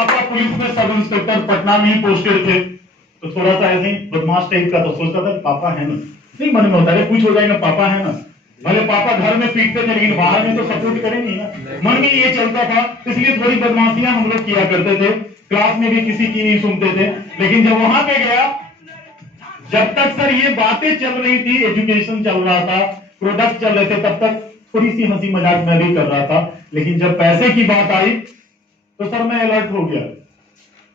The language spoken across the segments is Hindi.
पापा पुलिस में सब इंस्पेक्टर पटना में ही पोस्टेड थे, तो थोड़ा सा ऐसे ही बदमाश टाइप का, तो सोचता था पापा है ना, नहीं मन में होता है कुछ हो जाएगा, पापा है ना। भले पापा घर में पीटते थे लेकिन बाहर में तो सपोर्ट करेंगे ना, मन में ये चलता था। इसलिए थोड़ी बदमाशियां हम लोग किया करते थे, क्लास में भी किसी की नहीं सुनते थे। लेकिन जब वहां पे गया, जब तक सर ये बातें चल रही थी, एजुकेशन चल रहा था, प्रोडक्ट चल रहे थे, तब तक थोड़ी सी हंसी मजाक मैं भी कर रहा था। लेकिन जब पैसे की बात आई तो सर मैं अलर्ट हो गया।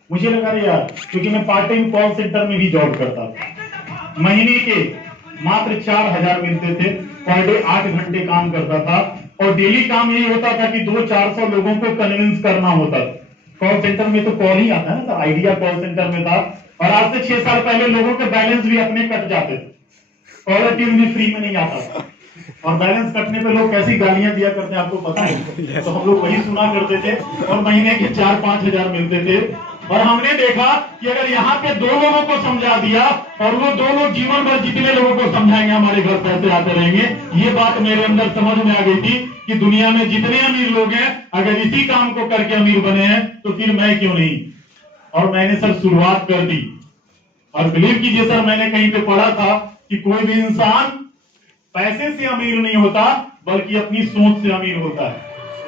मुझे लगा रे यार, क्योंकि मैं पार्ट टाइम कॉल सेंटर में भी जॉब करता था, महीने के मात्र 4,000 मिलते थे, पर डे 8 घंटे काम करता था, और डेली काम यही होता था कि 200-400 लोगों को कन्विंस करना होता था। कॉल सेंटर में तो कॉल ही आता है ना, आइडिया कॉल सेंटर में था, और आज से 6 साल पहले लोगों के बैलेंस भी अपने कट जाते थे, कॉलर ट्यून भी फ्री में नहीं आता था, और बैलेंस कटने पे लोग कैसी गालियां दिया करते हैं आपको पता है। तो हम लोग वही सुना करते थे, और महीने के 4-5 हजार मिलते थे। और हमने देखा कि अगर यहाँ पे 2 लोगों को समझा दिया, और वो 2 लोग जीवन भर जितने लोगों को समझाएंगे हमारे घर पैसे आते रहेंगे। ये बात मेरे अंदर समझ में आ गई थी कि दुनिया में जितने अमीर लोग हैं, अगर इसी काम को करके अमीर बने हैं, तो फिर मैं क्यों नहीं। और मैंने सर शुरुआत कर दी, और बिलीव कीजिए सर, मैंने कहीं पे पढ़ा था कि कोई भी इंसान पैसे से अमीर नहीं होता, बल्कि अपनी सोच से अमीर होता है।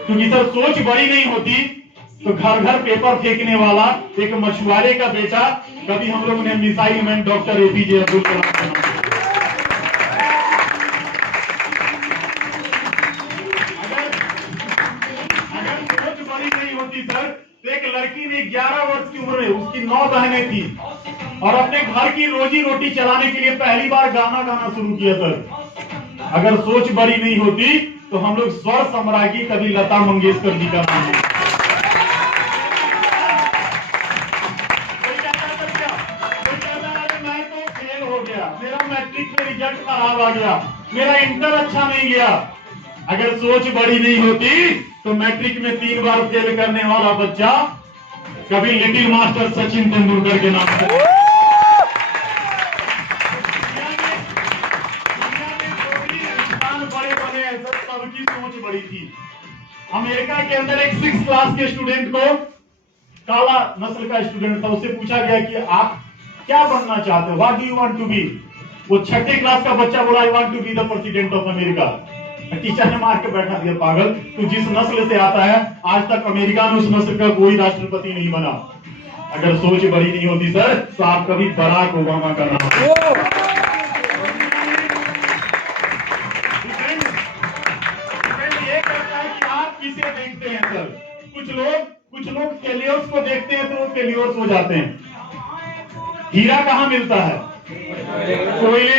क्योंकि सर सोच बड़ी नहीं होती तो घर घर पेपर फेंकने वाला एक मछुआरे का बेटा, कभी हम लोग ने missile man doctor APJ Abdul Kalam का नाम लिया। अगर सोच बड़ी नहीं होती सर, तो एक लड़की ने 11 वर्ष की उम्र में, उसकी 9 बहनें थी, और अपने घर की रोजी रोटी चलाने के लिए पहली बार गाना गाना शुरू किया सर। अगर सोच बड़ी नहीं होती तो हम लोग स्वर सम्राज्ञी कभी लता मंगेशकर जी का नाम लेते। मैं तो फेल हो गया, मेरा मैट्रिक में रिजल्ट खराब आ गया, मेरा इंटर अच्छा नहीं गया। अगर सोच बड़ी नहीं होती तो मैट्रिक में 3 बार फेल करने वाला बच्चा कभी लिटिल मास्टर सचिन तेंदुलकर के नाम से। बड़े बने हैं सर, सबकी सोच बड़ी थी। अमेरिका के अंदर एक 6th क्लास के स्टूडेंट को, काला नस्ल का स्टूडेंट था, उससे पूछा गया कि आप क्या बनना चाहते हो, what do you want to be. वो 6th क्लास का बच्चा बोला, I want to be the president of America. Teacher ने मार के बैठा दिया, पागल, तू जिस नस्ल से आता है, आज तक अमेरिका में उस नस्ल का कोई राष्ट्रपति नहीं बना। अगर सोच बड़ी नहीं होती सर, तो आप कभी बराक ओबामा का नाम। किसे देखते हैं सर, कुछ लोग फेलियर्स को देखते हैं तो वो फेलियर्स हो जाते हैं। हीरा कहाँ मिलता है? कोयले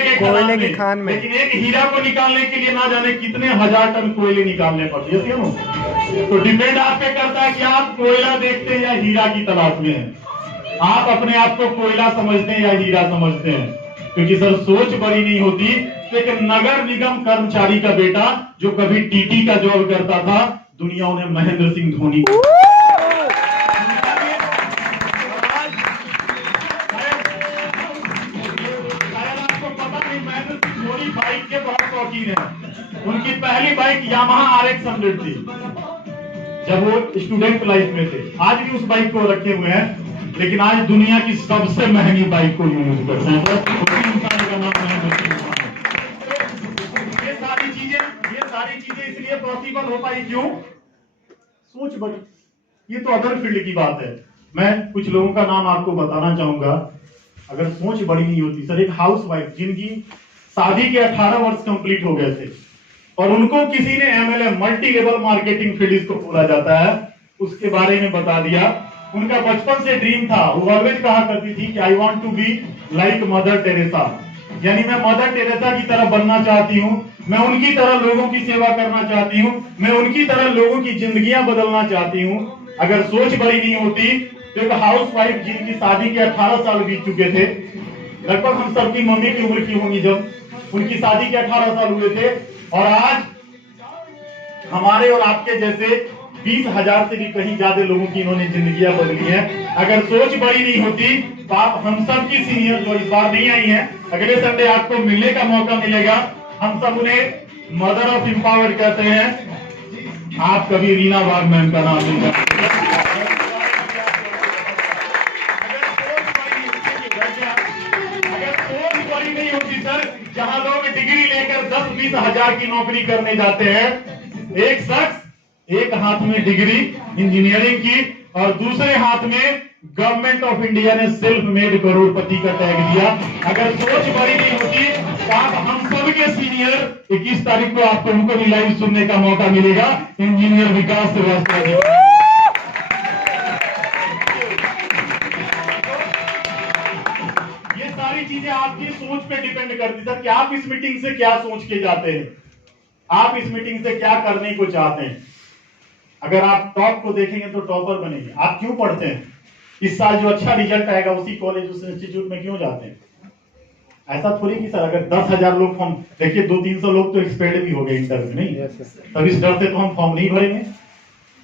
के खान में। लेकिन एक हीरा को निकालने के लिए ना जाने कितने 1000 टन कोयले निकालने पड़ते हैं। तो डिपेंड आप पे करता है कि आप कोयला देखते हैं या हीरा की तलाश में हैं। आप अपने आप को कोयला समझते हैं या हीरा समझते हैं? क्योंकि सर सोच बड़ी नहीं होती तो एक नगर निगम कर्मचारी का बेटा जो कभी टीटी का जॉब करता था, दुनिया उन्हें महेंद्र सिंह धोनी बाइक के बहुत शौकीन है। उनकी पहली बाइक यामाहा RX 100 थी जब वो स्टूडेंट लाइफ में थे। आज भी उस बाइक को रखे हुए हैं, लेकिन आज दुनिया की सबसे महंगी बाइक को यूज करते हैं। इंसान का नाम महेंद्र सिंह धोनी। ये सारी चीजें इसलिए पॉसिबल हो पाई क्यों? सोच बड़ी। ये तो अदर फील्ड की बात है। मैं कुछ लोगों का नाम आपको बताना चाहूंगा। अगर सोच बड़ी नहीं होती सर, एक हाउसवाइफ जिनकी शादी के 18 वर्ष कंप्लीट हो गए थे और उनको किसी ने MLM multi level marketing field को बोला जाता है, उसके बारे में बता दिया। उनका बचपन से ड्रीम था, वो ऑलवेज कहा करती थी कि I want to be like mother Teresa, यानी मैं मदर टेरेसा की तरह बनना चाहती हूँ, मैं उनकी तरह लोगों की सेवा करना चाहती हूँ, मैं उनकी तरह लोगों की जिंदगियां बदलना चाहती हूँ। अगर सोच बड़ी नहीं होती तो एक हाउसवाइफ जिनकी शादी के 18 साल बीत चुके थे, लगभग हम सबकी मम्मी की उम्र की होंगी जब उनकी शादी के 18 साल हुए थे, और आज हमारे और आपके जैसे 20,000 से भी कहीं ज्यादा लोगों की इन्होंने जिंदगियां बदली हैं। अगर सोच बड़ी नहीं होती तो आप हम सब की सीनियर जो इस बार नहीं आई हैं, अगले संडे आपको मिलने का मौका मिलेगा। हम सब उन्हें मदर ऑफ एम्पावर कहते हैं। आप कभी रीना बाग मैम का नाम नहीं नौकरी करने जाते हैं, एक शख्स एक हाथ में डिग्री इंजीनियरिंग की और दूसरे हाथ में गवर्नमेंट ऑफ इंडिया ने सेल्फ मेड करोड़पति का टैग दिया। अगर सोच बड़ी नहीं होती तो आप हम सब के सीनियर 21 तारीख को आपको उनको भी लाइव सुनने का मौका मिलेगा। इंजीनियर विकास श्रीवास्तव जी, ये सारी चीजें आपकी सोच पे डिपेंड करती है कि आप इस मीटिंग से क्या सोच के जाते हैं, आप इस मीटिंग से क्या करने को चाहते हैं। अगर आप टॉप को देखेंगे तो टॉपर बनेंगे। आप क्यों पढ़ते हैं? इस साल जो अच्छा रिजल्ट आएगा उसी कॉलेज उस इंस्टीट्यूट में क्यों जाते हैं? ऐसा थोड़ी कि सर अगर 10,000 लोग फॉर्म, देखिए 200-300 लोग तो एक्सपेक्ट भी हो गए इंटरव्यू, नहीं तब इस डर से तो हम फॉर्म नहीं भरेंगे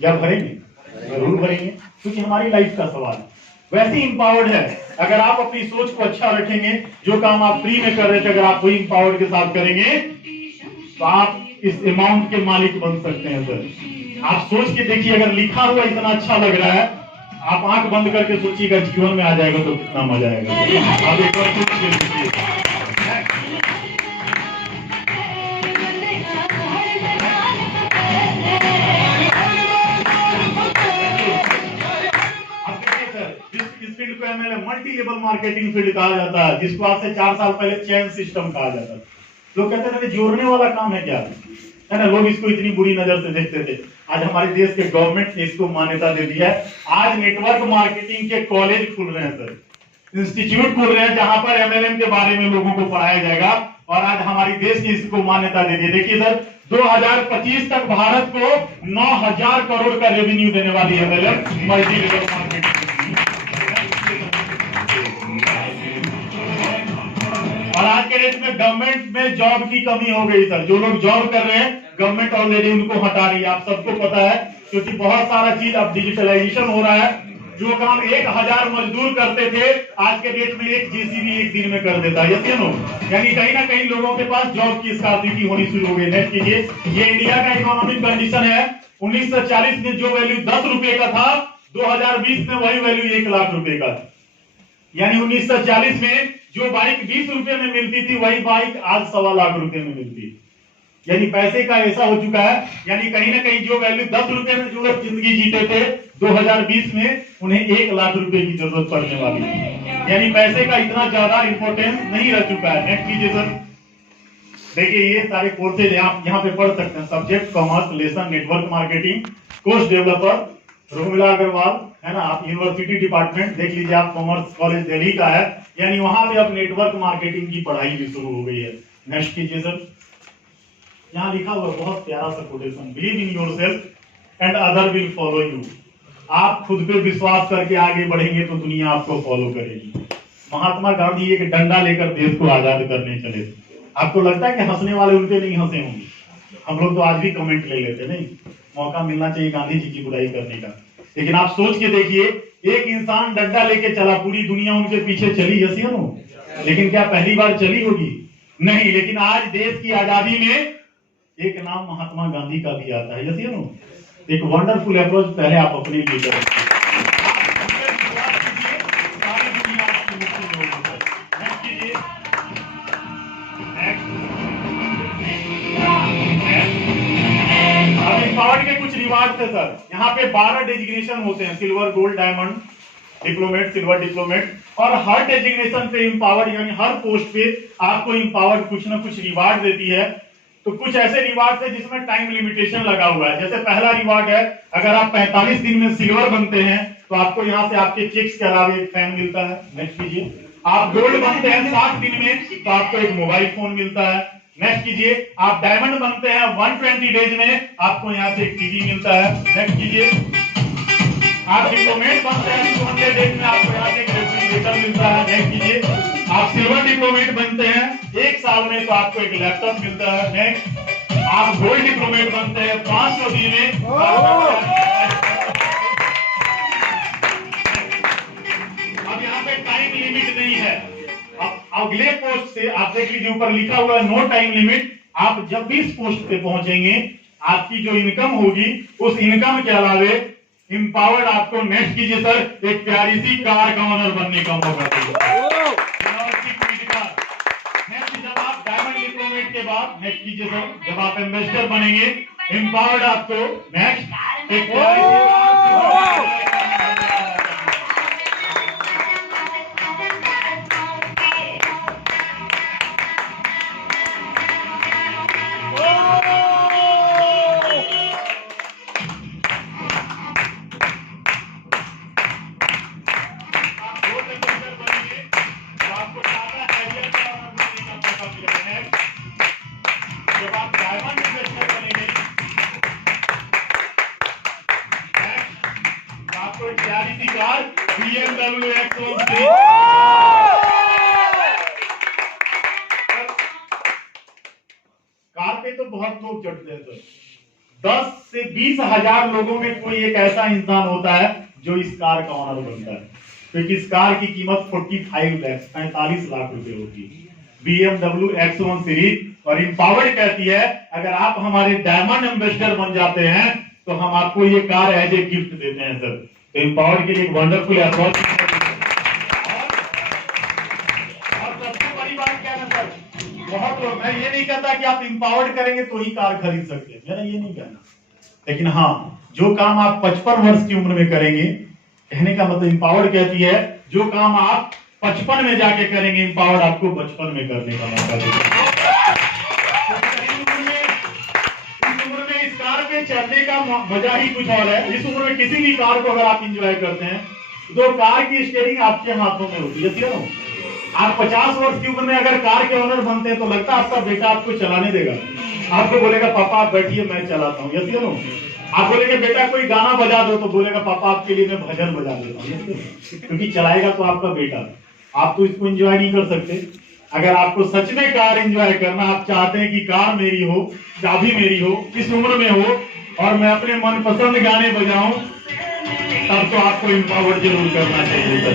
या भरेंगे? जरूर भरेंगे, क्योंकि हमारी लाइफ का सवाल है। वैसे इंपावर्ड है, अगर आप अपनी सोच को अच्छा रखेंगे, जो काम आप फ्री में कर रहे थे अगर आप वही इंपावर्ड के साथ करेंगे तो आप इस अमाउंट के मालिक बन सकते हैं। सर आप सोच के देखिए, अगर लिखा हुआ इतना अच्छा लग रहा है, आप आंख बंद करके सोचिएगा जीवन में आ जाएगा तो कितना मजा आएगा। आप एक बार सोच के देखिए। इस फील्ड को MLM multi level marketing field कहा जाता है, जिसको आज से 4 साल पहले चेन सिस्टम कहा जाता था। लोग कहते थे जोड़ने वाला काम है क्या है ना, लोग इसको इतनी बुरी नजर से देखते थे। आज हमारे देश के गवर्नमेंट ने इसको मान्यता दे दी है। आज नेटवर्क मार्केटिंग के कॉलेज खुल रहे हैं सर, इंस्टीट्यूट खुल रहे हैं जहां पर MLM के बारे में लोगों को पढ़ाया जाएगा और आज हमारी देश ने इसको मान्यता दे दी। देखिए सर 2025 तक भारत को 9,000 करोड़ का रेवेन्यू देने वाली MLM मल्टी लेवल मार्केटिंग। और आज के डेट में गवर्नमेंट में जॉब की कमी हो गई सर। जो लोग जॉब कर रहे हैं गवर्नमेंट ऑलरेडी उनको हटा रही है, आप सबको पता है, क्योंकि बहुत सारा चीज अब डिजिटलाइजेशन हो रहा है। जो काम 1,000 मजदूर करते थे आज के डेट में एक JCB एक दिन में कर देता है। यस या नो? यानी कहीं ना कहीं लोगों के पास जॉब की स्कार्सिटी होनी शुरू हो गई। नेक्स्ट कीजिए, ये इंडिया का इकोनॉमिक कंडीशन है। 1940 में जो वैल्यू 10 रुपए का था 2020 में वही वैल्यू 1 लाख रुपए का। यानी 1940 में जो बाइक 20 रुपए में मिलती थी वही बाइक आज 1.25 लाख रुपए में मिलती है। यानी पैसे का ऐसा हो चुका है। यानी कहीं ना कहीं जो वैल्यू 10 रुपए में जो जिंदगी जीते थे 2020 में उन्हें 1 लाख रुपए की जरूरत पड़ने वाली है। यानी पैसे का इतना ज्यादा इंपॉर्टेंस नहीं रह चुका है। नेक्स्ट कीजिए सर। देखिए ये सारे कोर्सेज आप यहाँ पे पढ़ सकते हैं। Subject commerce, lesson, network marketing, course developer, Romila Agrawal है ना। आप यूनिवर्सिटी डिपार्टमेंट देख लीजिए, आप कॉमर्स कॉलेज दिल्ली का है, यानी वहां पे अब नेटवर्क मार्केटिंग की पढ़ाई भी शुरू हो गई है। नेक्स्ट कीजिए सर। यहाँ लिखा हुआ बहुत प्यारा सा quotation, believe in yourself and other will follow you. आप खुद पे विश्वास करके आगे बढ़ेंगे तो दुनिया आपको फॉलो करेगी। महात्मा गांधी एक डंडा लेकर देश को आजाद करने चले। आपको लगता है कि हंसने वाले उनपे नहीं हंसे होंगे? हम लोग तो आज भी कमेंट ले लेते नहीं। मौका मिलना चाहिए गांधी जी की बुराई करने का। लेकिन आप सोच के देखिए, एक इंसान डंडा लेके चला, पूरी दुनिया उनके पीछे चली। यस या नो? लेकिन क्या पहली बार चली होगी? नहीं। लेकिन आज देश की आजादी में एक नाम महात्मा गांधी का भी आता है। यस या नो? एक वंडरफुल अप्रोच पहले आप अपने लिए करें। एम्पावर्ड के कुछ रिवार्ड थे सर। यहाँ पे 12 डेजिग्नेशन होते हैं, silver, gold, diamond, diplomat, silver diplomat. और हर डेजिग्नेशन पे एम्पावर्ड यानी हर पोस्ट पे आपको एम्पावर्ड कुछ ना कुछ रिवार्ड देती है। तो कुछ ऐसे रिवार्ड है जिसमें टाइम लिमिटेशन लगा हुआ है। जैसे पहला रिवार्ड है, अगर आप 45 दिन में सिल्वर बनते हैं तो आपको यहाँ से आपके चेक्स के अलावा एक फैन मिलता है। नेक्स्ट कीजिए। आप गोल्ड बनते हैं 60 दिन में तो आपको एक मोबाइल फोन मिलता है। नेक्स्ट कीजिए। आप डायमंड बनते हैं 120 डेज में आपको यहाँ से एक टीवी मिलता है। नेक्स्ट कीजिए। आप डिप्लोमेट बनते हैं 200 डेज में आपको यहाँ से एक रेफ्रिजरेटर मिलता है। नेक्स्ट कीजिए। आप सिल्वर डिप्लोमेट बनते हैं 1 साल में तो आपको एक लैपटॉप मिलता है। नेक्स्ट। आप गोल्ड डिप्लोमेट बनते हैं 500 दिन में। अब यहाँ पे टाइम लिमिट नहीं है। अगले पोस्ट से आप देख लीजिए, ऊपर लिखा हुआ है नो टाइम लिमिट। आप जब भी इस पोस्ट पे पहुंचेंगे आपकी जो इनकम होगी उस इनकम के अलावे एम्पावर्ड आपको, नेक्स्ट कीजिए सर, एक प्यारी सी कार का ओनर बनने का मौका देगा। जब आप डायमंड डिप्लोमेट के बाद नेक्स्ट कीजिए सर, जब आप इन्वेस्टर बनेंगे एम्पावर्ड आपको नेक्स्ट एक जब आप डायमंड इन्वेस्टर बनेंगे आपको एक प्यारी सी कार BMW X1 कार पे तो बहुत लोग चढ़ते हैं सर, 10 से 20 हजार लोगों में कोई एक ऐसा इंसान होता है जो इस कार का ऑनर बनता है, क्योंकि इस कार की कीमत 45 लाख रुपए होगी, BMW X1 सीरीज। और एम्पावर्ड कहती है अगर आप हमारे डायमंड इन्वेस्टर बन जाते हैं तो हम आपको ये कार एज ए गिफ्ट देते हैं सर। तो एम्पावर्ड के लिए एक वंडरफुल अप्रोच। और सबसे बड़ी बात क्या है सर, बहुत लोग, मैं ये नहीं कहता कि आप एम्पावर्ड करेंगे तो ही कार खरीद सकते हैं, मेरा ये नहीं कहना, लेकिन हाँ जो काम आप 55 वर्ष की उम्र में करेंगे, कहने का मतलब एम्पावर्ड कहती है जो काम आप 55 में जाके करेंगे एम्पावर्ड आपको बचपन में करने का मौका देगा। इस उम्र में इस कार पे चढ़ने का मजा ही कुछ और है। इस उम्र में किसी भी कार को अगर आप एंजॉय करते हैं तो कार की स्टीयरिंग आपके हाथों में होती है। आप 50 वर्ष की उम्र में अगर कार के ओनर बनते हैं तो लगता है आपका बेटा आपको चलाने देगा, आपको बोलेगा पापा आप बैठिए मैं चलाता हूँ, यस नो। आप बोलेंगे बेटा कोई गाना बजा दो तो बोलेगा पापा आपके लिए मैं भजन बजा देता हूँ, क्योंकि चलाएगा तो आपका बेटा। आप तो इसको एंजॉय नहीं कर सकते। अगर आपको सच में कार एंजॉय करना, आप चाहते हैं कि कार मेरी हो, चाबी मेरी हो, इस उम्र में हो और मैं अपने मनपसंद गाने बजाऊं, तब तो आपको एम्पावर्ड जरूर करना चाहिए सर।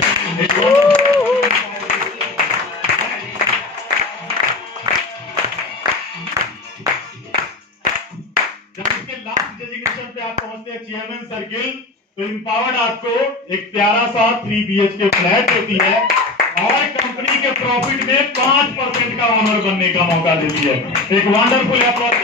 जब इसके लास्ट डेजिग्नेशन पे आप पहुंचते हैं चेयरमैन सर्किल, तो एम्पावर्ड आपको एक प्यारा सा 3 BHK फ्लैट देती है और कंपनी के प्रॉफिट में 5% का ऑनर बनने का मौका देती है। एक वंडरफुल अप्रोच।